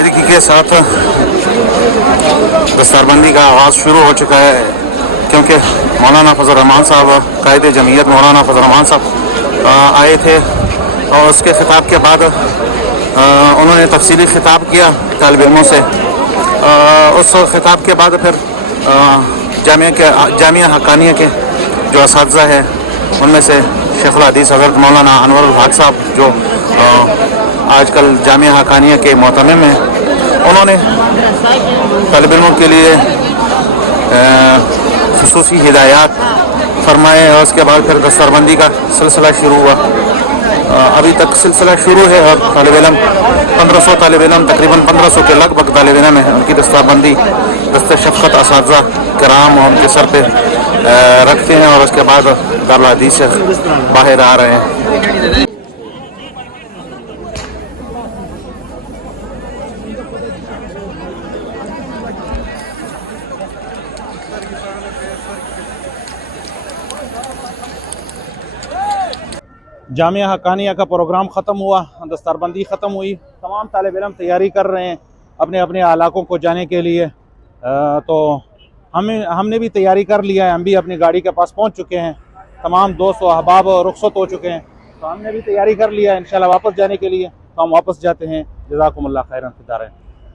बाकायदगी के साथ दस्तारबंदी का आगाज़ शुरू हो चुका है, क्योंकि मौलाना फजल रहमान साहब, कायदे जमीयत मौलाना फजल रहमान साहब आए थे और उसके खिताब के बाद उन्होंने तफसीली खिताब किया तालिब इल्मों से। उस खिताब के बाद फिर जामिया हक्कानिया के जो असातिज़ा है उनमें से शेखुल हदीस हज़रत मौलाना अनवरुल हक साहब, जो आजकल जामिया हक्कानिया के मोहतमिम हैं, उन्होंने तालिब इल्मों के लिए खुसूसी हिदायत फरमाए और उसके बाद फिर दस्तारबंदी का सिलसिला शुरू हुआ। अभी तक सिलसिला शुरू है और तालिब इल्म 1500 तालिब इल्म, तकरीबन 1500 के लगभग तालिब इल्म है, उनकी दस्तारबंदी दस्ते शफ़क़त असातिज़ा कराम और उनके सर पे रखते हैं और उसके बाद दारुल हदीस से बाहर आ रहे हैं। जामिया हक्कानिया का प्रोग्राम ख़त्म हुआ, दस्तारबंदी ख़त्म हुई, तमाम तालिब इल्म तैयारी कर रहे हैं अपने अपने इलाकों को जाने के लिए। तो हमने भी तैयारी कर लिया है, हम भी अपनी गाड़ी के पास पहुंच चुके हैं, तमाम दोस्त व अहबाब रुखसत हो चुके हैं, तो हमने भी तैयारी कर लिया है इंशाल्लाह वापस जाने के लिए। तो हम वापस जाते हैं। जज़ाकुमुल्लाह खैरन फिद्दारैन।